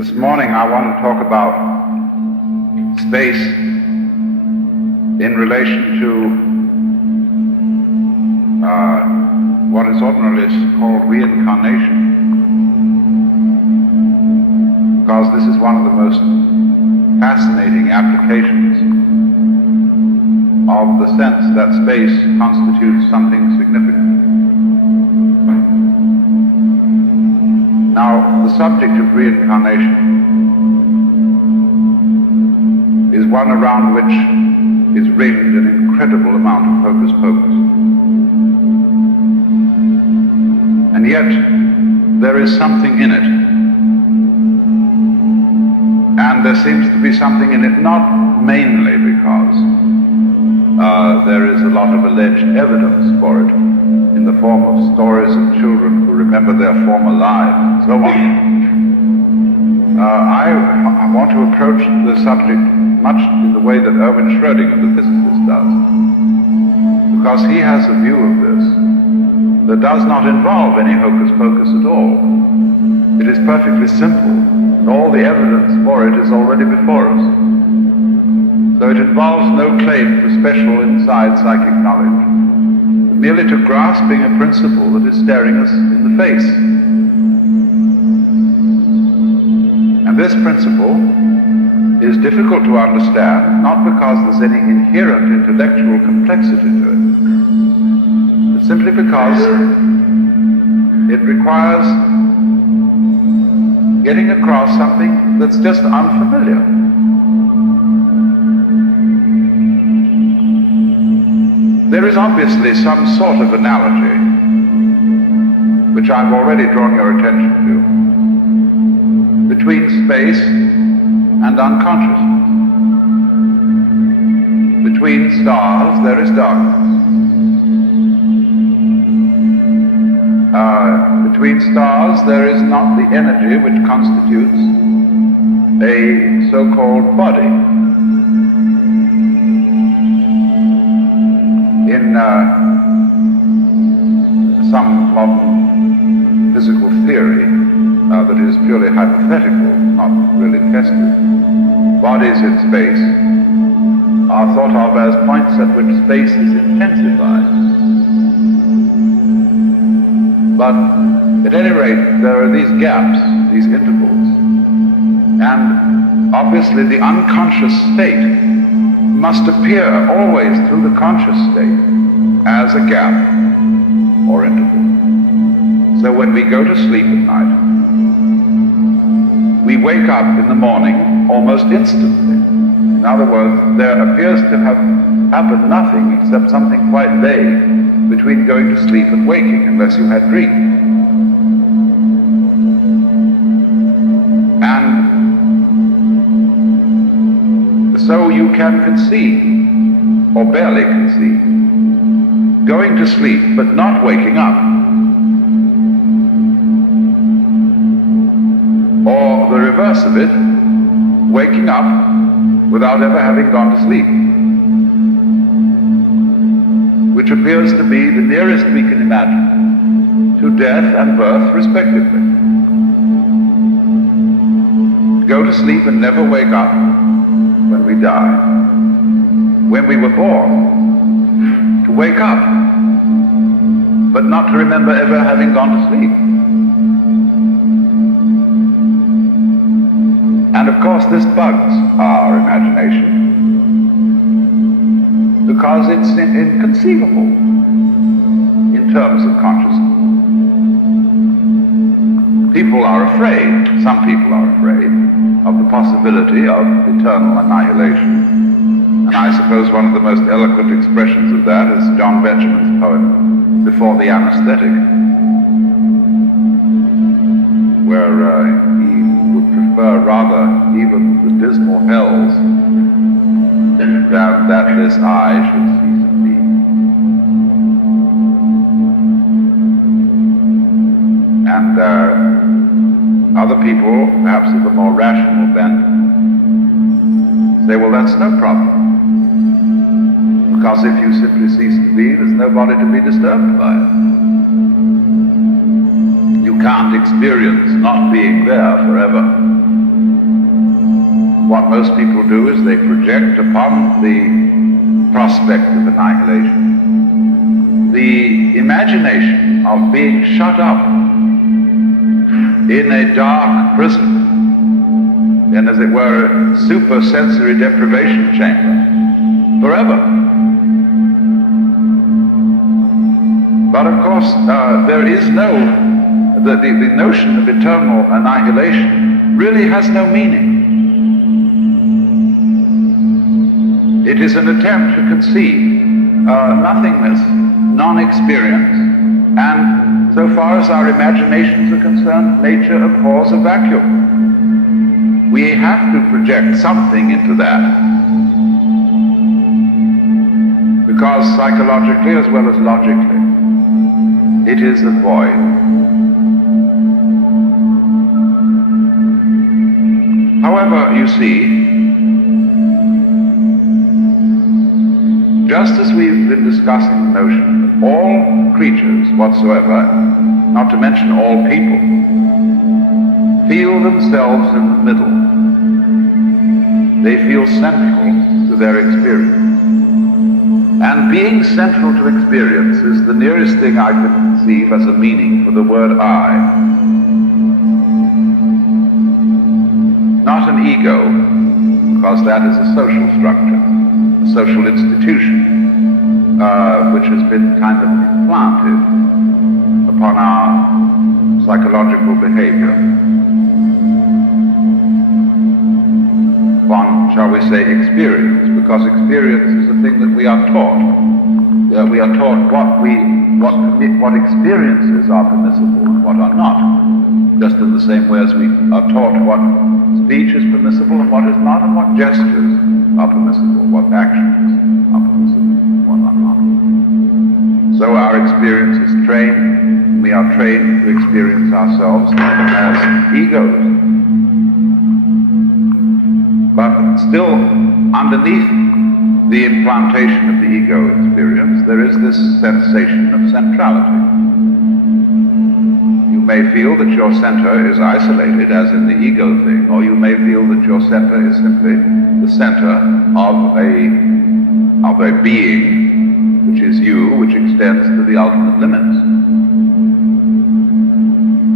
This morning I want to talk about space in relation to what is ordinarily called reincarnation, because this is one of the most fascinating applications of the sense that space constitutes something significant. Now, the subject of reincarnation is one around which is ringed an incredible amount of hocus pocus. And yet, there is something in it. And there seems to be something in it not mainly because there is a lot of alleged evidence for it in the form of stories of children who remember their former lives and so on. I want to approach the subject much in the way that Erwin Schrödinger, the physicist, does, because he has a view of this that does not involve any hocus pocus at all. It is perfectly simple, and all the evidence for it is already before us. So it involves no claim for special inside psychic knowledge, but merely to grasping a principle that is staring us in the face. And this principle is difficult to understand, not because there's any inherent intellectual complexity to it, but simply because it requires getting across something that's just unfamiliar. There is obviously some sort of analogy, which I've already drawn your attention to, between space and unconsciousness. Between stars there is darkness. Between stars there is not the energy which constitutes a so-called body. In some modern physical theory that is purely hypothetical, not really tested, bodies in space are thought of as points at which space is intensified. But at any rate, there are these gaps, these intervals, and obviously the unconscious state must appear always through the conscious state as a gap or interval. So when we go to sleep at night, we wake up in the morning almost instantly. In other words, there appears to have happened nothing except something quite vague between going to sleep and waking, unless you had dreams. And so you can conceive, or barely conceive, going to sleep but not waking up, or the reverse of it, waking up without ever having gone to sleep, which appears to be the nearest we can imagine to death and birth respectively. To go to sleep and never wake up when we die. When we were born, to wake up, but not to remember ever having gone to sleep. And of course this bugs our imagination, because it's inconceivable in terms of consciousness. People are afraid, some people are afraid, of the possibility of eternal annihilation. And I suppose one of the most eloquent expressions of that is John Betjeman's poem, Before the Anesthetic, where he would prefer rather even the dismal hells than that this eye should cease to be. And other people, perhaps of a more rational bent, say, well, that's no problem, because if you simply cease to be, there's nobody to be disturbed by it. You can't experience not being there forever. what most people do is they project upon the prospect of annihilation the imagination of being shut up in a dark prison, in, as it were, a super-sensory deprivation chamber, forever. But of course, there is no, the notion of eternal annihilation really has no meaning. It is an attempt to conceive nothingness, non-experience, and so far as our imaginations are concerned, nature abhors a vacuum. We have to project something into that, because psychologically as well as logically, it is a void. However, you see, just as we've been discussing the notion that all creatures whatsoever, not to mention all people, feel themselves in the middle. They feel central to their experience. And being central to experience is the nearest thing I can conceive as a meaning for the word I. Not an ego, because that is a social structure, a social institution, which has been kind of implanted upon our psychological behavior. Upon, shall we say, experience, because experience is a thing that we are taught. We are taught what experiences are permissible and what are not, just in the same way as we are taught what speech is permissible and what is not, and what gestures are permissible, what actions are permissible and what are not. So our experience is trained. We are trained to experience ourselves as egos. But still, underneath the implantation of the ego experience, there is this sensation of centrality. You may feel that your center is isolated, as in the ego thing, or you may feel that your center is simply the center of a being, which is you, which extends to the ultimate limits.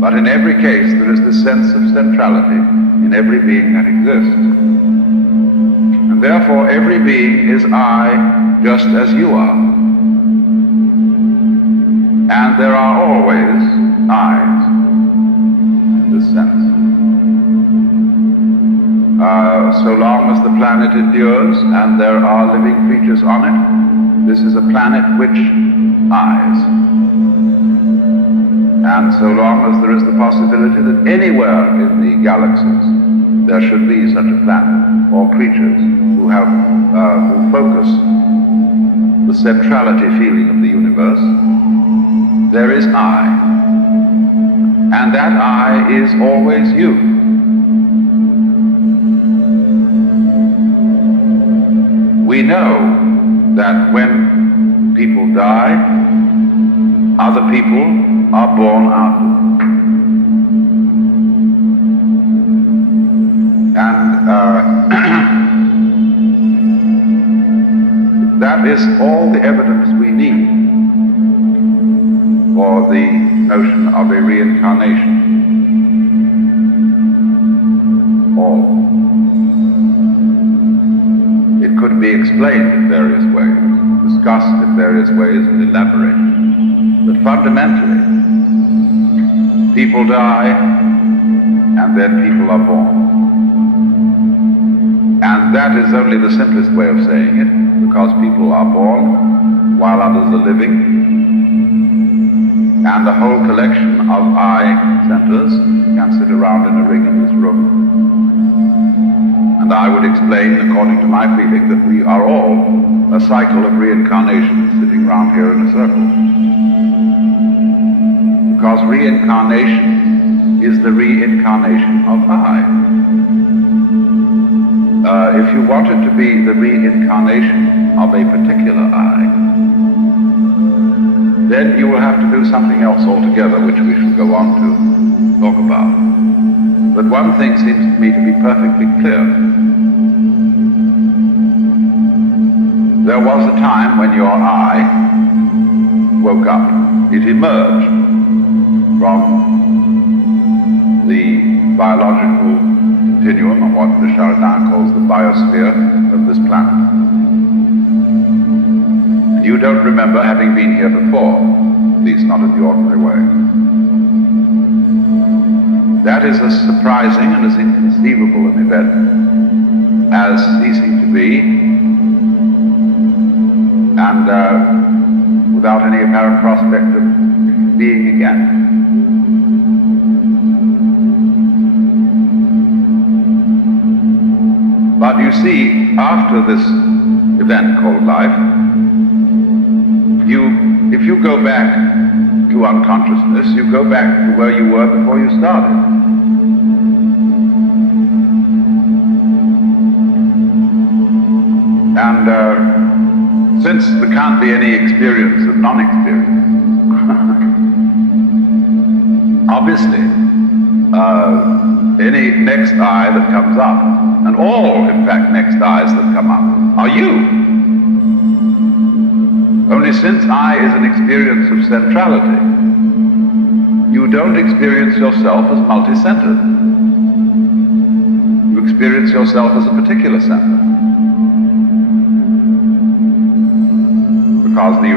But in every case, there is this sense of centrality in every being that exists. And therefore, every being is I, just as you are. And there are always I's in this sense. So long as the planet endures and there are living creatures on it, this is a planet which I's. And so long as there is the possibility that anywhere in the galaxies there should be such a planet, or creatures who focus the centrality feeling of the universe, there is I. And that I is always you. We know that when people die, other people are born out of them. And that is all the evidence we need for the notion of a reincarnation. All. It could be explained in various ways, discussed in various ways, and elaborated. But fundamentally, people die, and then people are born. And that is only the simplest way of saying it, because people are born while others are living. And the whole collection of I centers can sit around in a ring in this room. And I would explain, according to my feeling, that we are all a cycle of reincarnation sitting around here in a circle. Because reincarnation is the reincarnation of I. If you wanted to be the reincarnation of a particular I, then you will have to do something else altogether, which we shall go on to talk about. But one thing seems to me to be perfectly clear. There was a time when your I woke up. It emerged from the biological continuum of what the Chardin calls the biosphere of this planet. And you don't remember having been here before, at least not in the ordinary way. That is as surprising and as inconceivable an event as ceasing to be and without any apparent prospect of being again. But you see, after this event called life, if you go back to unconsciousness, you go back to where you were before you started. And since there can't be any experience of non-experience, obviously, any next I that comes up, and all, in fact, next I's that come up, are you. Only since I is an experience of centrality, you don't experience yourself as multi-centered. You experience yourself as a particular center. Because the